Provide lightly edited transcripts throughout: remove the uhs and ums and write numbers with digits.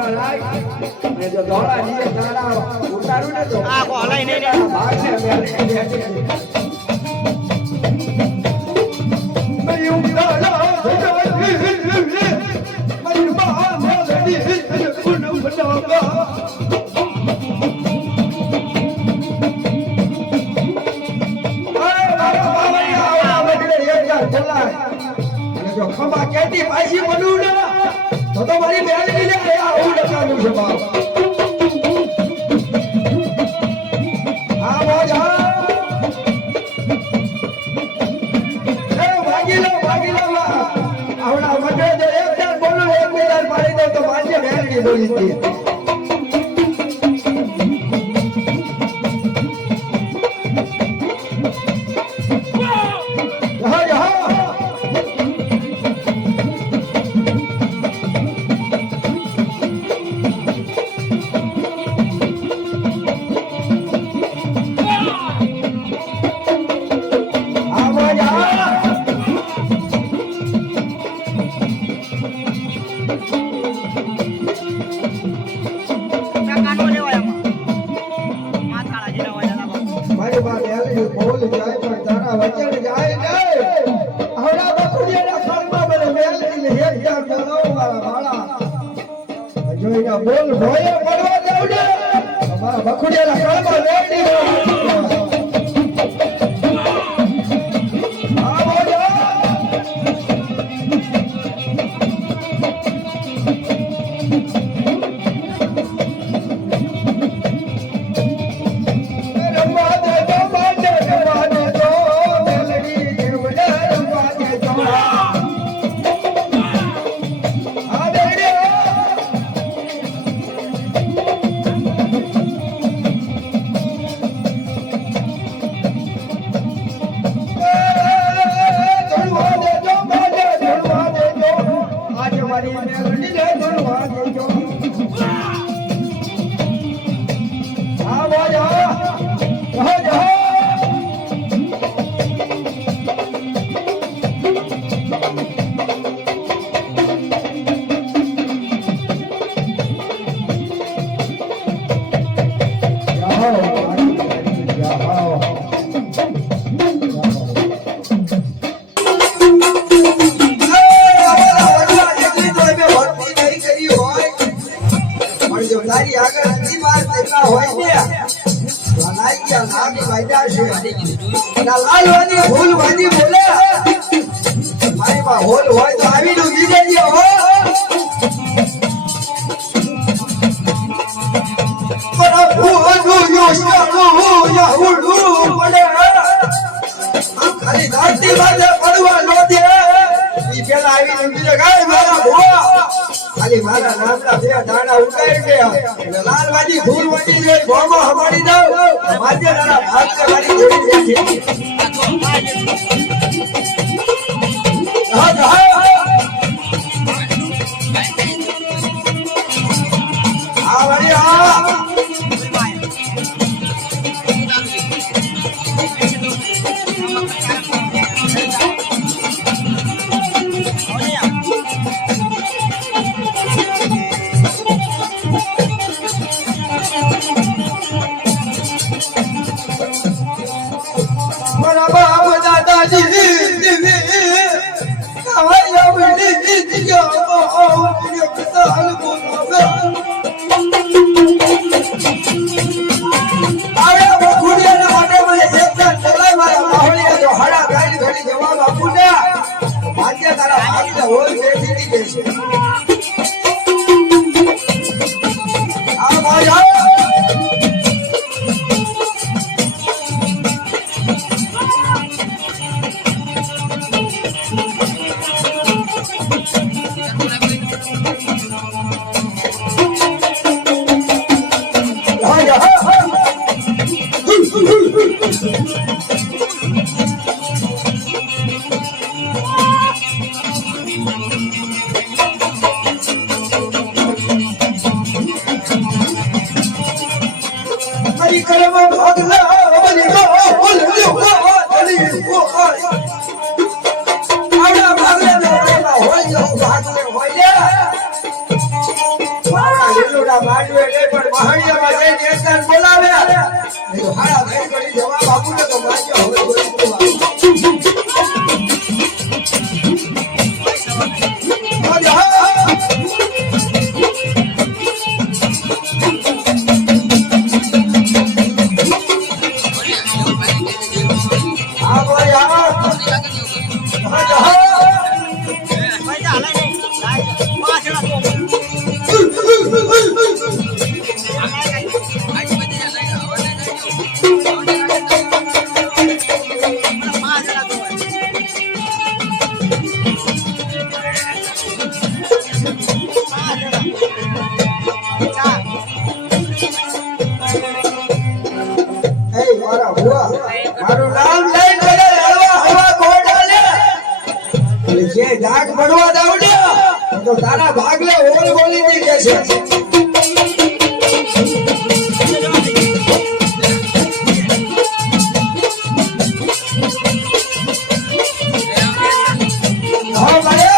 જો ધોળા નીચે તારા ઉતારું ને તો આ કોલાઈ નહીં ને ભાગને જો ખંભા કેટી પાછી બનવું ને તો મારી બેન લે આવું લખાનું છે બાપ આ મોજા એ ભાગી લો આવડા મજે જો એક ચાર બોલું એક બેર પાડી દો તો માજે બેન બોલી દી બોલ ભોય પડવા દેવ ને અમારા બખુડિયાના કળમાં લેડી લાલવાની ફૂલ વાદી બોલે મારી માં હોલ હોય તો આવી ડૂબી દેજો હો પર ફૂલ યોશનું યાહુડું પડે આ ખાલી ધરતી માથે પડવા નો દે ઈ પેલા આવી ડૂબી દે ગાય મારા ભોળા ખાલી મારા નામના બે દાણા ઉતારી દે એટલે લાલવાની ફૂલ વાદી જે ભોમો હમાડી દઉં માજે દાડા ભાગ કે મારી જોડી બેઠી માંડવે નહીં પણ મહાણિયામાં જઈને એકદાન બોલાવે નહીં તો હારા થઈ કરી જવાબ આપું ને તો માંડ્યો હવે મારું નામ લઈ કરે હવા કોડાલે જે ડાક પડવા દાવડ્યો તો તારા ભાગલે ઓલ બોલી દી દેશે હા ભાઈ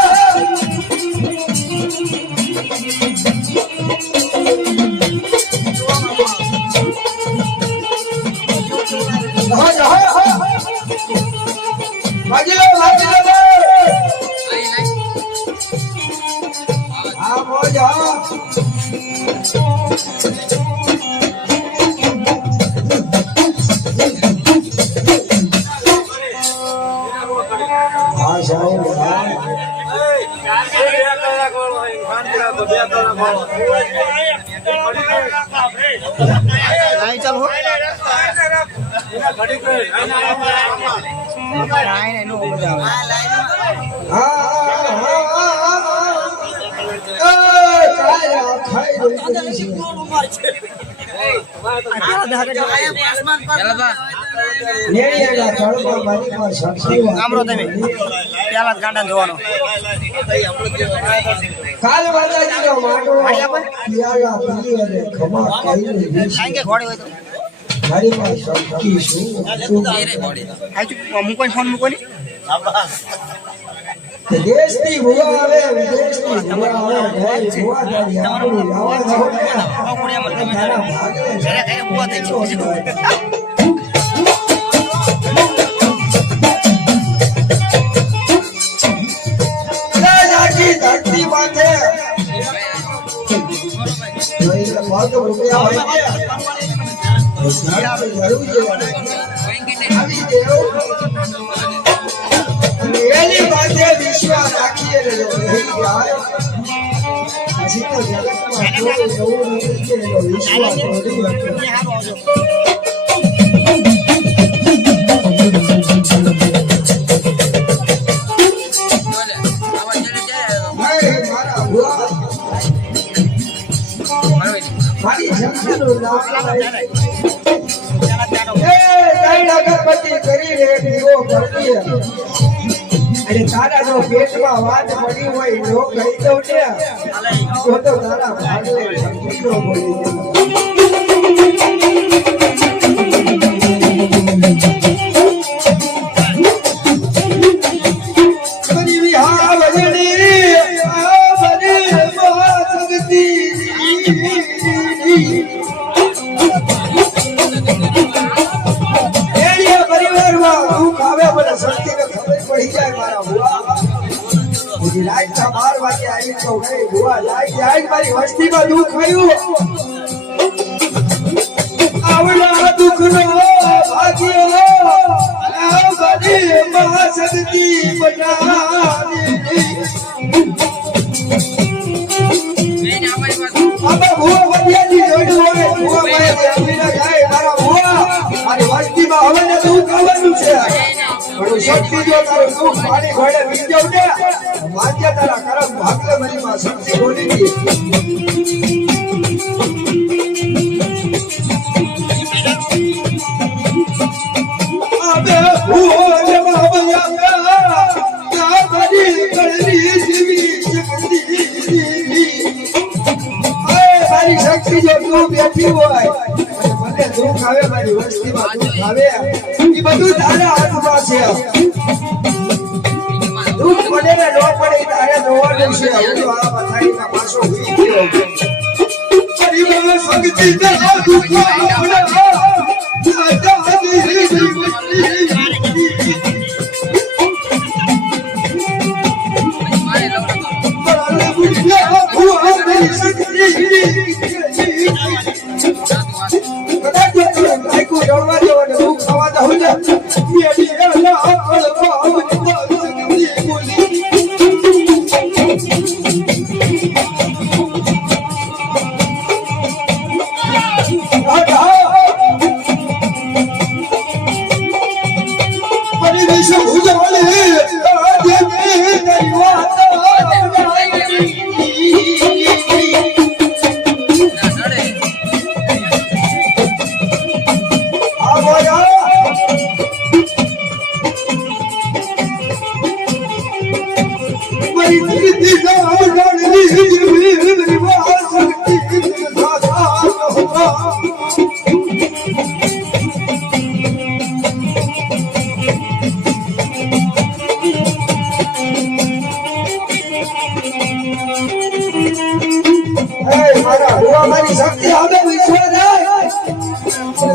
દેશની ભૂવા આવે વિદેશની ભૂવા આવે ભૂવા ધારી આપણી આવાજ ધરતી માથે રૂપિયા હોય એની પાસે વિશ્વાસ રાખીએ હજી તો જગતમાં એવું નથી કે વિશ્વાસ તારા જો પેટમાં વાત પડી હોય જો કહી દઉં ને તો તારા ભાગલે શક્તિનો બોલી વસ્તીમાં દુઃખ થયું આવડા દુઃખ નો ભાગ્યો મહાશક્તિ વસ્તીમાં હવે ને દુઃખ આવવાનું છે શક્તિ જો તારું દુઃખ પાણી ઘોડે વીજવ ને માન્ય તારા કરમ ભાગલે મરીમાં શક્તિ બોલી ગઈ અબે ભૂલ બાબયા કા બડી કરલી જીવી શક્તિ મારી શક્તિ જો તું બેઠી હોય મને દુઃખ આવે મારી વસ્તીમાં દુઃખ આવે એ બધું તારા હાથમાં છે દુઃખ પડે ને ન પડે તારે જોવાનું છે હું આ પથારીમાં પાછો ઉઈ ગયો સંગતી દે દુખા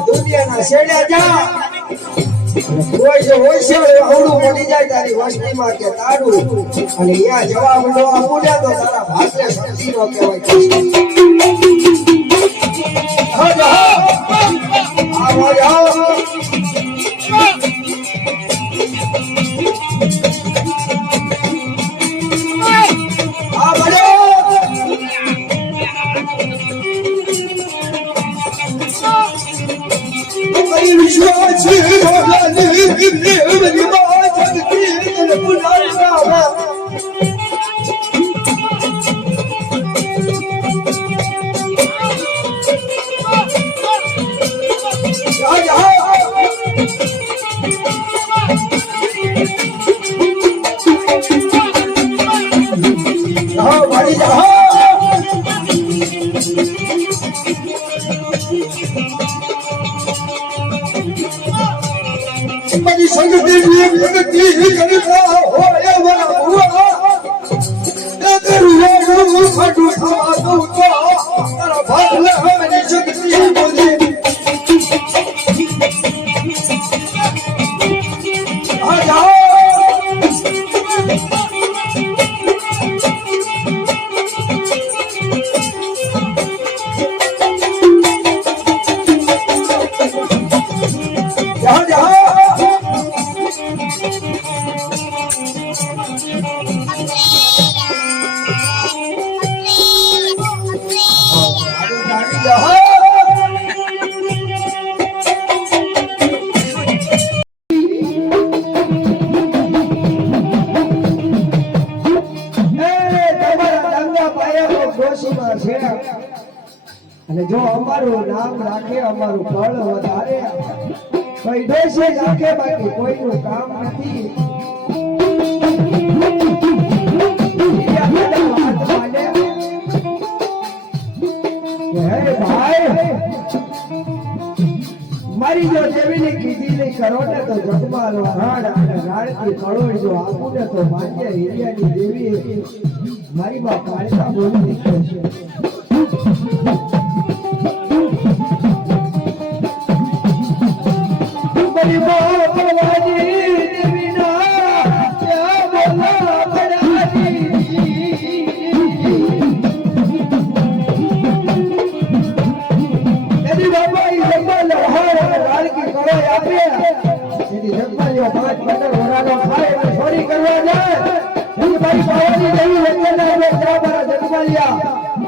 દુનિયાના શેડે જા કોઈ જો હોય છે આવડું મળી જાય તારી વસ્તીમાં કે તારું અને અહીંયા જવાબ નો આપું ને તો તારા ભાગ્ય શક્તિ નો કહેવાય અને જો અમારું નામ રાખે અમારું ફળ વધારે કોઈ દેશે રાખે બાકી કોઈનું કામ નથી હે ભાઈ મારી જો દેવીની કીધી નહીં કરો ને તો જગમાલો રાડ અને રાડથી કળોળ જો આપું ને તો માન્ય હિરિયાની દેવી મારી બા કાળકા બોલી નીકળે છે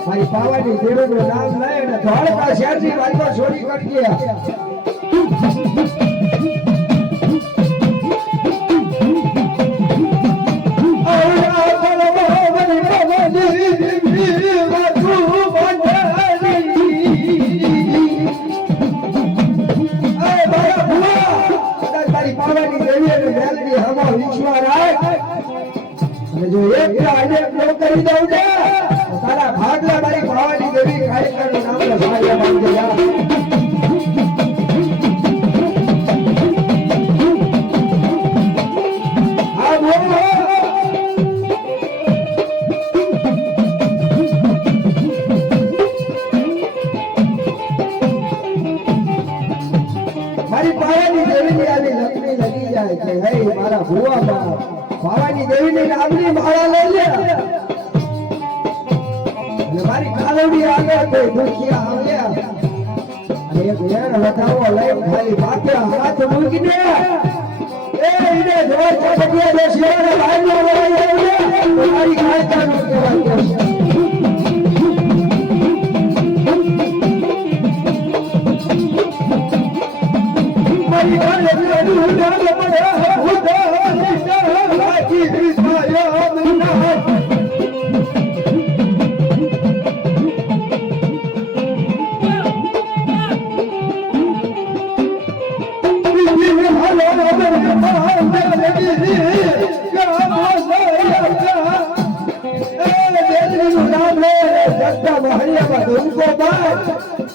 મારી પાવાની દેવનું નામ લઈ અને ધોળકા શહેરની વાતમાં ચોરી કરી તારી પાવાની દેવી અને મેલની હવા વિશ્વા રાખ અને જો એક આજે કરી દઉં ને તારા ભાગલા મારી ભાવાની દેવી કાયકાનું નામ લખાયા માંગે જા આ બોલો હે મારા ભુવા ભાવાની દેવીની નામની માળા લઈ લે અને મારી કાલોડી આગળ કોઈ દુખિયા આવ્યા અને એક વેણ વટાવો લઈ ખાલી માથે હાથ મૂકીને એ ઈને જોર ચડ્યા દે શિવાને ભાઈનો વળાઈ તમારી કાયદાનો કહેવાય મારી કાલે હું ડાલે પડે હું લાગી વિસાયો મના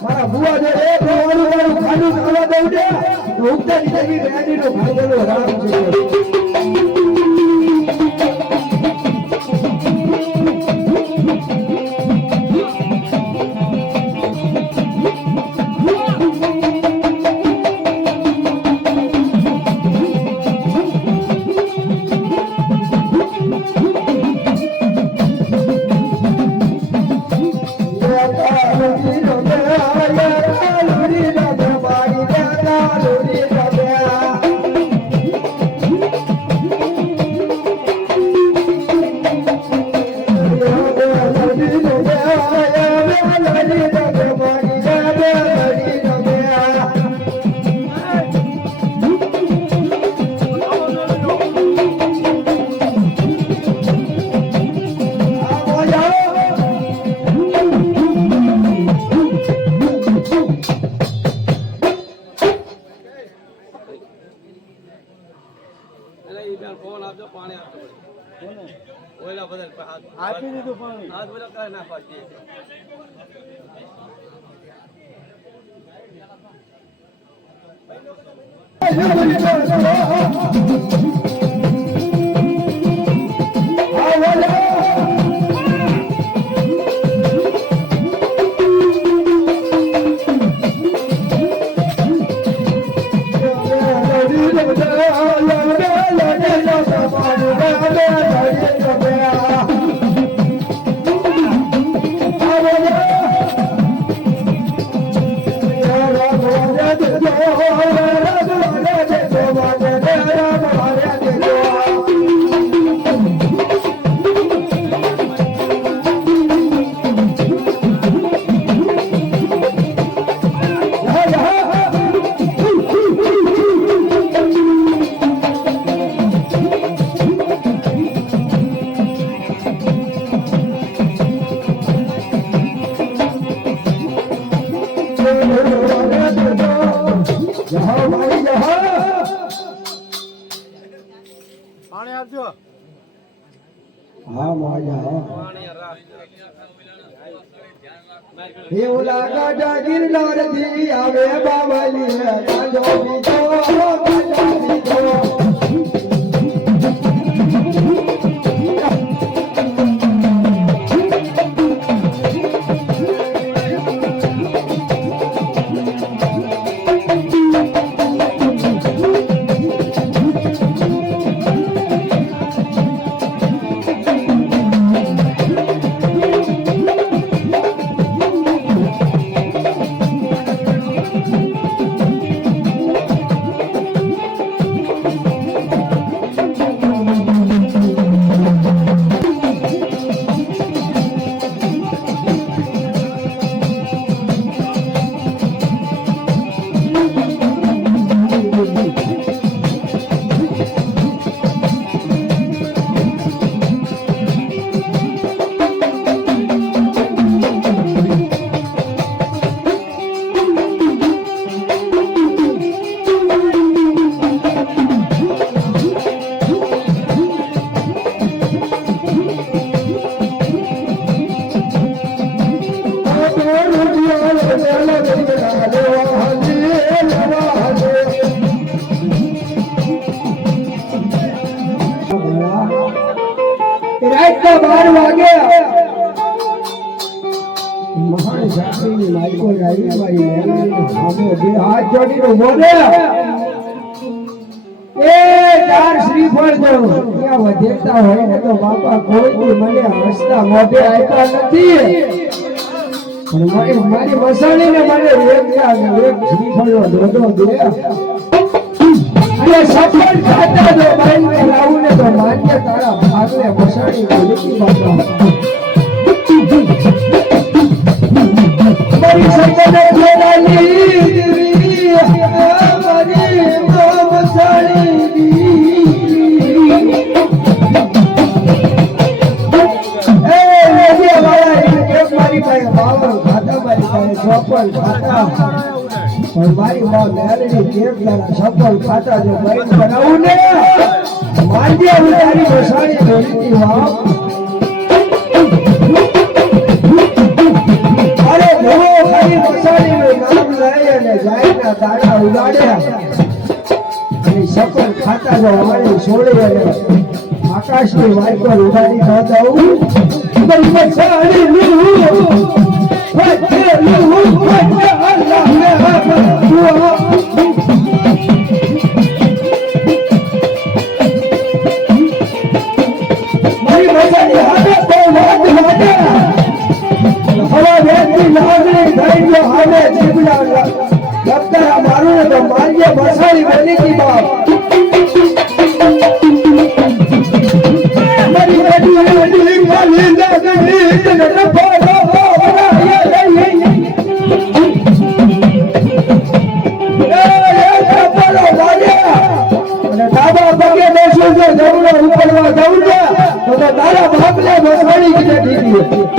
મારા બુઆ જો એક વાળું ખાલી ખાવા દઉં દે તો ઉગતાની દેવી રેડીનો ભાગેલો રામ છે આપી દીધું પાણી હાથ બોલા કઈ ના પાડી પાણી આપજો હા માયા એવું લાગા જાગીર લારથી આવે બાવલી કાજો બીજો કાજો બીજો રાત 12 વાગે મહાન જાતિની માઈકો આવી મારી મેલની સામે બે હાથ જોડીને બોલે એ પણ જો ત્યાં વધેતા હોય ને તો બાપા કોઈ મને હસતા મોઢે આપ્યા નથી પણ મારી મસાણીને મને વેચતા ને વેચ શ્રીફળો દોડો દે અને સફળ ખાતા જો બાઈને લાવું ને તો માન્ય તારા ભાગને મસાણી બોલી બાપા મારી સપને ખેલાની મારી મસાણી સફળ ખાતા પણ મારી માં મેલડી કેક જરા સફળ ખાતા જો બહેન બનાવું ને માંડે ઉતારી મસાણી બોલતી વાવ અરે ભવો ખાલી મસાણી નું નામ લઈ અને જાયના તાળા ઉડાડ્યા અને સફળ ખાતા જો અમારી છોડી અને આકાશની વાયપર ઉડાડી ન દઉં મસાણી નું તારા બાપને બસવાડી દીધી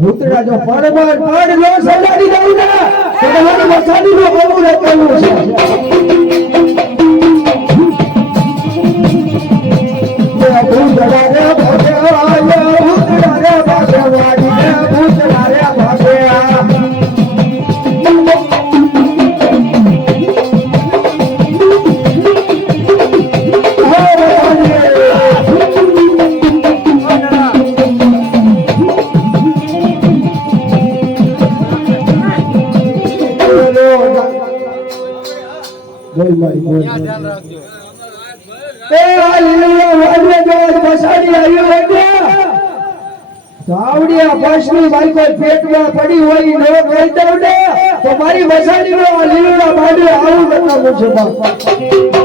ભૂતરા જો પડ લો સડાડી દઉં ને તો તમારી વસાડી નો બહુ રહેતું છે ભૂતરા રે ભાગવાડી રે ભૂતરા રે ભાગ્યા પેટમાં પડી હોય નો કહી દઉં ને તો મારી વસાડી નો લીલુડા ભાડે આવું બતાવું છે બાપા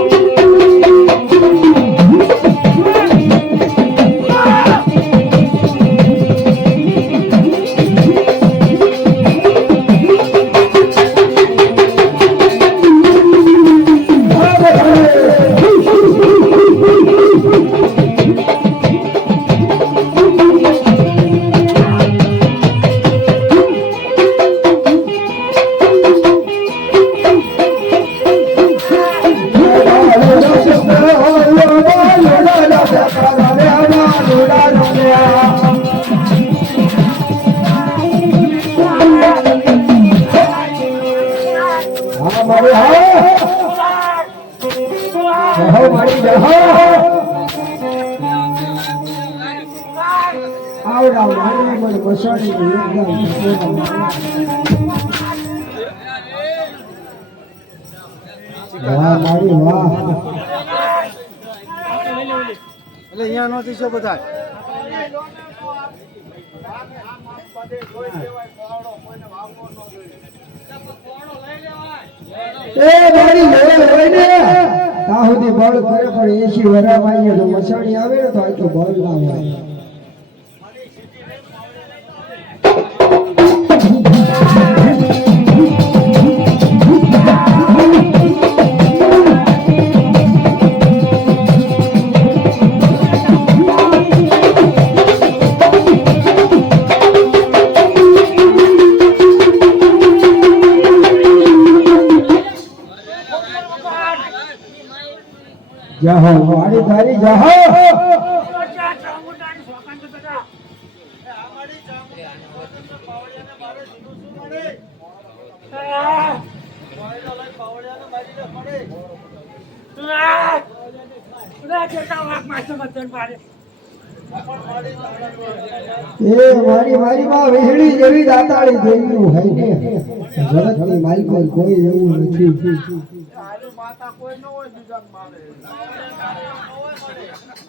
આવડા માનવી મને મસાણી એકદમ વાહ મારી વાહ એટલે અહીંયા નો દીશો બધા એ મારી લેવલ હોય ને તા સુધી બળ કરે પણ 80 વરામાં આવીએ તો મસાણી આવે ને તો આ તો બળ ના હોય જાહો વાડી તારી જાહો એ મારી મારી માં વીહળી જેવી દાતાળી દેવી હે ને જગતની માલિકો કોઈ એવું નથી માતા કોઈ ન હોય બીજા મારે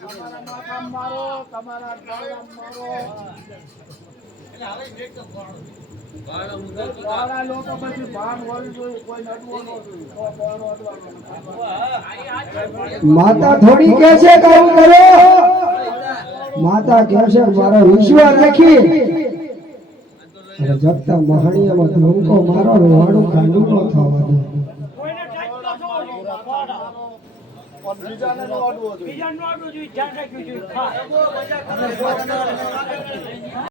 તમારા માથા મારો તમારા ગાળા મારો વાળા લોકો પછી ભાન હોવી જોઈએ કોઈ નડવો ન જોઈએ માતા થોડી કે છે કામ કરો માતા કે છે મારો વિશ્વાસ રાખી અને જગતા મહાણીયામાં ધોકો મારો રોવાડું કાંડું ન થવા દે બીજાને ન અડવો જોઈએ